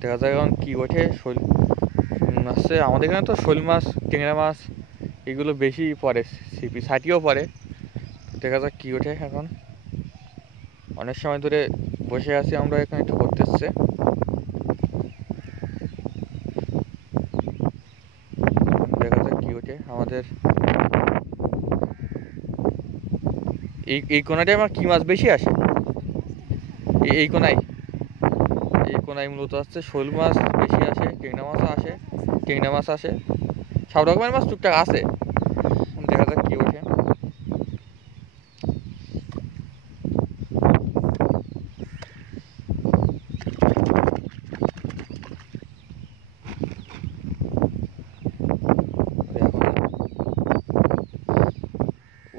দেখা যায় এখন কী ওঠে। শোল আসছে আমাদের এখানে তো শোল মাছ, ট্যাংরা মাছ এগুলো বেশি পড়ে, সিপি ছাটিও পড়ে। দেখা যাক কী ওঠে। এখন অনেক সময় ধরে বসে আছি আমরা, এখানে একটু করতে এসছে। দেখা যাক কী ওঠে আমাদের এই কোনাটায়। আমার কী মাছ বেশি আসে এই কোনায়? এই কোনায় মূলত আসছে শোল মাছ বেশি আসে, ট্যাংরা মাছও আসে, ট্যাংরা মাছ আসে, সব রকমের মাছ টুকটাক আসে। দেখা যাক কী ওঠে।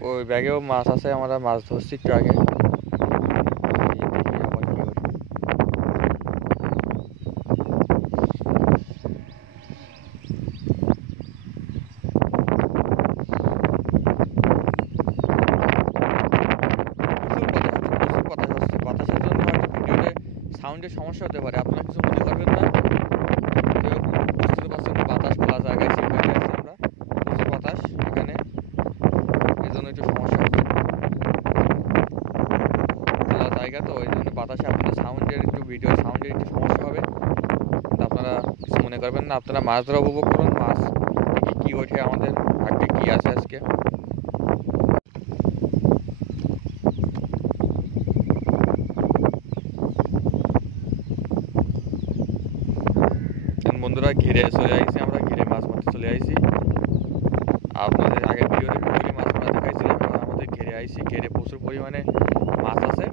ওই ব্যাগেও মাছ আছে, আমরা মাছ ধরছি একটু আগে। সাউন্ডের সমস্যা হতে পারে, আপনারা কিছু মনে করবেন না। বুঝতে পারছেন বাতাস খোলা জায়গায় সিট আছে আমরা, প্রচুর বাতাস এখানে, এই জন্য একটু সমস্যা হচ্ছে। খোলা জায়গা তো এই জন্য বাতাসে আপনাদের সাউন্ডের একটু, ভিডিও সাউন্ডের একটু সমস্যা হবে। আপনারা কিছু মনে করবেন না, আপনারা মাছ ধরা উপভোগ করুন। মাছ কী ওঠে, আমাদের ভাগ্যে কী আছে আজকে। বন্ধুরা ঘিরে চলে আসছি, আমরা ঘিরে মাছ মারতে চলে আসছি। আপনাদের আগের ভিডিওতে পুকুরে মাছ মারা দেখাইছিলাম, আমাদের ঘিরে আইছি। ঘিরে প্রচুর পরিমাণে মাছ আছে,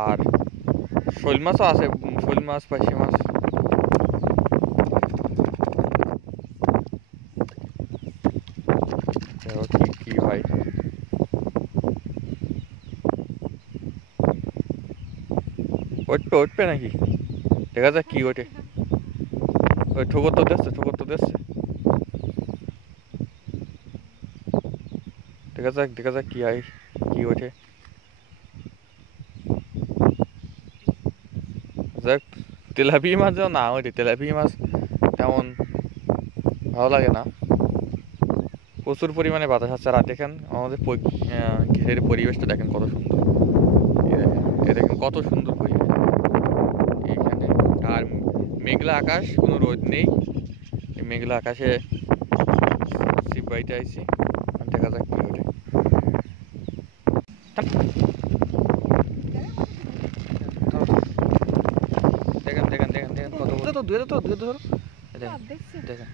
আর শোল মাছও আছে, শোল মাছ, পার্শে মাছ। কি হয়, উঠবে নাকি? দেখা যাক কি ওঠে। ওই ঠোকর তো দেখছে, দেখা যাক কি হয়, কি ওঠে। যাক, তেলাপিয়া মাছ যেন না ওঠে, তেলাপিয়া মাছ তেমন ভালো লাগে না। প্রচুর পরিমাণে বাতাস আছে। আর দেখেন আমাদের ঘেরের পরিবেশটা দেখেন কত সুন্দর, এ দেখেন কত সুন্দর পরিবেশ এইখানে। আর মেঘলা আকাশ, কোনো রোদ নেই, এই মেঘলা আকাশে ছিপ বাইতে আইছি। দেখা যাক কি ওঠে। দেখেন কত, দুয়ে তো দেখেন।